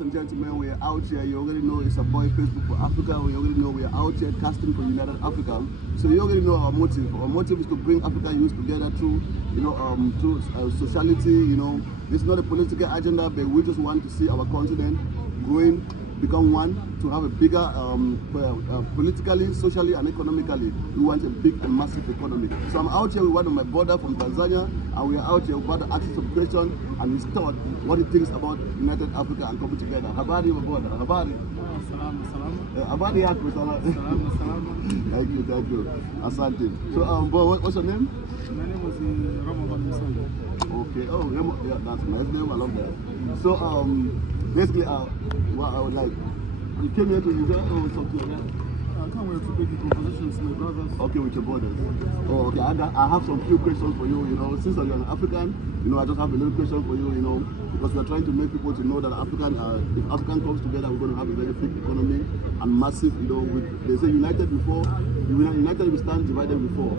And gentlemen, we are out here. You already know it's a boy Facebook for Africa. We already know we are out here casting for United Africa. So you already know our motive. Our motive is to bring African youth together through, through sociality. It's not a political agenda, but we just want to see our continent growing, become one, to have a bigger politically, socially, and economically. We want a big and massive economy. So I'm out here with one of my brother from Tanzania, and we are out here about to ask some questions and his thought, what he thinks about United Africa and coming together. Habari, my brother. Habari. Habari yako. Thank you. Asante. So, bro, what's your name? My name was Ramo. Okay. Oh, Ramo. Yeah, that's a nice name. I love that. So, basically, what I would like, you came here to Israel or something like that? I come here to make conversations with my brothers. Okay, with your brothers. Oh, okay. I have some few questions for you. Since you're an African, I just have a little question for you. Because we are trying to make people to know that if African comes together, we're going to have a very big economy and massive. They say united before, united we stand, divided before.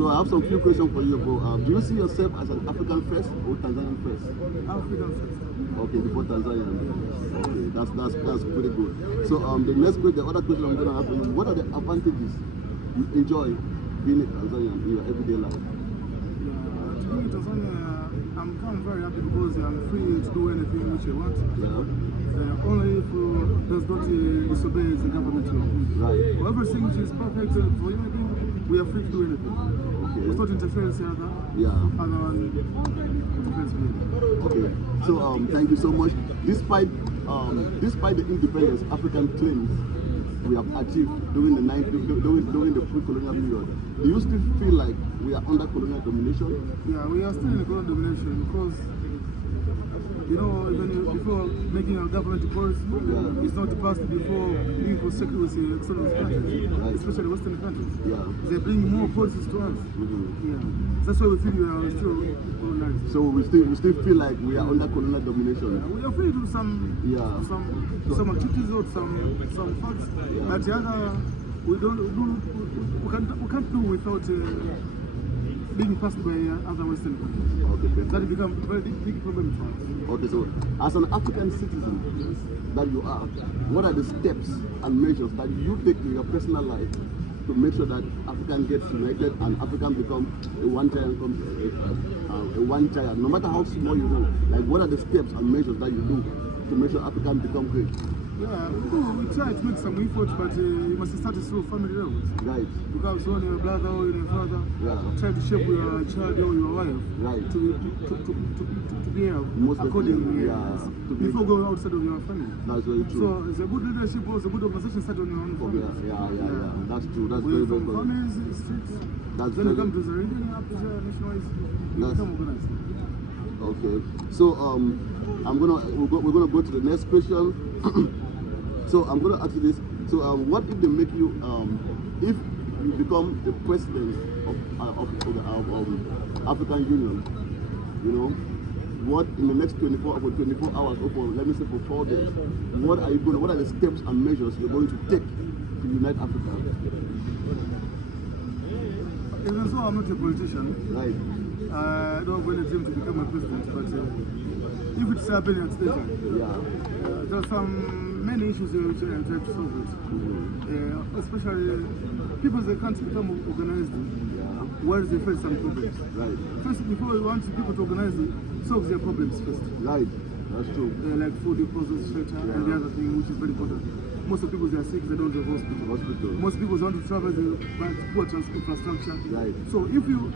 So I have some few questions for you, bro. Do you see yourself as an African first or Tanzanian first? African first. Okay, before Tanzania. Okay, that's pretty good. So the other question I'm gonna ask you, what are the advantages you enjoy being in Tanzania in your everyday life? To be in Tanzania, I'm very happy because I'm free to do anything which I want. Yeah. Only if does not disobey the government law. Right. For everything which is perfect for anything, we are free to do anything. Okay. It's not interference either. Yeah. Okay. So thank you so much. Despite the independence African claims we have achieved during the pre-colonial period, do you still feel like we are under colonial domination? Yeah, we are still in colonial domination because even before making a government policy, it's not passed before being constructed with external countries, especially Western countries. Yeah. They bring more policies to us. Yeah. That's why we feel we are still colonized. So we still feel like we are under colonial domination. We are free to do some activities or some facts, but the other we can't do without being passed by other Western countries. Okay. That become a very big problem for us. Okay, so as an African citizen that you are, what are the steps and measures that you take in your personal life to make sure that African gets united and African become a one-child, no matter how small you do? Like, what are the steps and measures that you do to make sure African become great? Yeah, we try to make some effort, but you must start through family levels. Right. Because when your brother or your father try to shape your child or your wife to behave accordingly. Before going outside of your family. That's very true. So it's a good leadership or it's a good organization start on your own family. Yeah. That's true. That's very good. Families, streets. Then you come to the region, up to the nationwise, you become organized. Okay. So we're gonna go to the next question. So I'm gonna ask you this. So what if they make you if you become the president of African Union, what in the next 24 hours or for, let me say, for 4 days, what are the steps and measures you're going to take to unite Africa? Even so, I'm not a politician. Right. I don't have any dream to become a president, but if it's happening at the time, there are many issues which I try to solve it. Especially people that can't become organized while they face some problems. Right. First, before we want people to organize, solve their problems first. Right. That's true. Like food, deposits, shelter, and the other thing which is very important. Most of the people, they are sick, they don't have hospital. Most people want to travel, they buy poor infrastructure. Right. So if you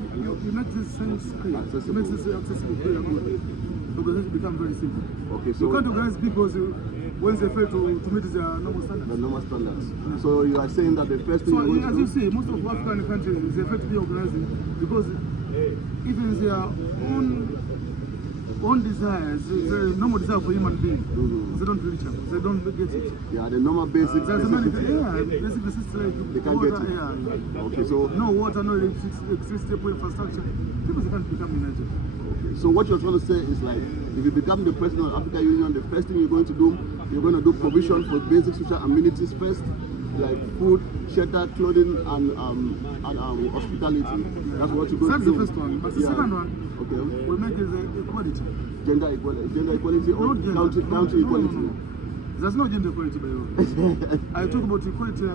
make this sense clear, you make this accessible, clear, the organization become very simple. Okay, so you can't organize because when they fail to meet their normal standards. The normal standards. Yeah. So you are saying that the first thing as you see, most of African countries, they fail to be organizing because even their own desires, the normal desire for human beings, they don't reach up, they don't get it. Yeah, the normal basic necessity. Basic necessity, like they can't water, get it. Okay, so no water, no electricity, infrastructure. People can't become united. Okay. So what you're trying to say is, like, if you become the president of the African Union, the first thing you're going to do provision for basic social amenities first, like food, shelter, clothing, and hospitality. That's what you're going to do. That's the first one. But the second one, we make is equality. Gender equality or country equality? There's no gender equality, by the way. I talk about equality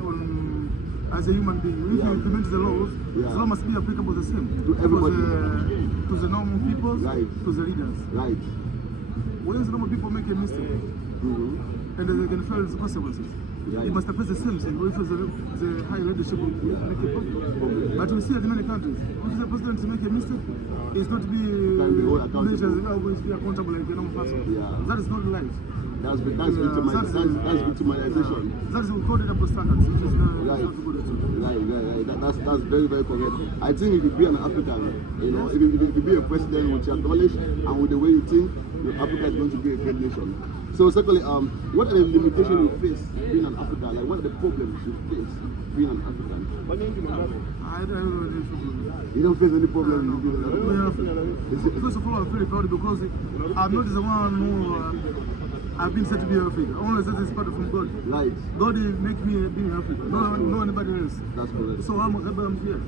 as a human being. If you implement the laws, the law must be applicable the same to everybody, to the normal people, to the leaders. Right. When the normal people make a mistake, and they can feel the consequences, it must apply the same thing. If the high leadership will make a problem. But we see that in many countries, if the president make a mistake, it's not to be accountable like a normal person. That is not right. That's victimization. That's we call it double standards, which is not good at all. Right. That's very, very correct. I think if you be an African, you know, if you be a president with your knowledge and with the way you think, Africa is going to be a great nation. So secondly, what are the limitations you face being an African? Like, what are the problems you face being an African? I don't know any problem. You don't face any problem in being an African? First of all, I'm very proud because I'm not the one who I've been said to be African. I only said it's part from God. Right. God make me be African. No anybody else. That's correct. So I'm here.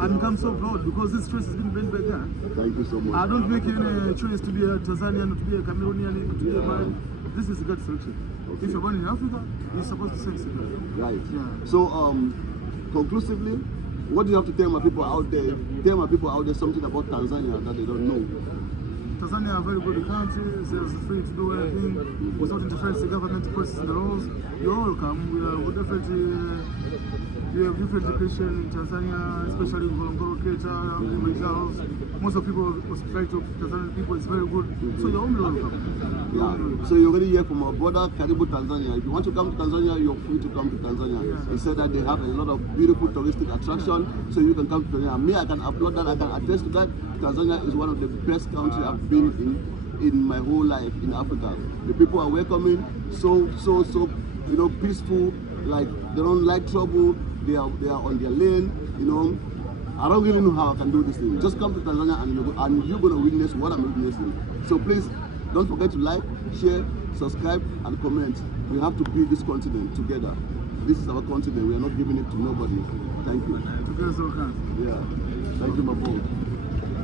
I become so proud because this choice has been made by God. Thank you so much. I don't make any choice to be a Tanzanian, to be a Cameroonian, to be a Mali. This is God's selection. Okay. If you're born in Africa, you're supposed to say security. Right. Yeah. So, conclusively, what do you have to tell my people out there? Tell my people out there something about Tanzania that they don't know. Tanzania is a very good country. They're free to do anything without interference in government policies and the laws. You're welcome. We definitely we have different education in Tanzania, especially in Ngorongoro, Keita, in my house. Most of people hospitality of Tanzanian people is very good. So you're only welcome. Yeah. So you're already here from our brother Karibu, Tanzania. If you want to come to Tanzania, you're free to come to Tanzania. He said that they have a lot of beautiful touristic attraction, so you can come to Tanzania. Me, I can upload that, I can attest to that. Tanzania is one of the best countries I've been in my whole life in Africa. The people are welcoming, so you know, peaceful. Like, they don't like trouble. They are on their lane. You know, I don't really know how I can do this thing. Just come to Tanzania and you're gonna witness what I'm witnessing. So please don't forget to like, share, subscribe, and comment. We have to build this continent together. This is our continent. We are not giving it to nobody. Thank you. Together, yeah. Thank you, my boy.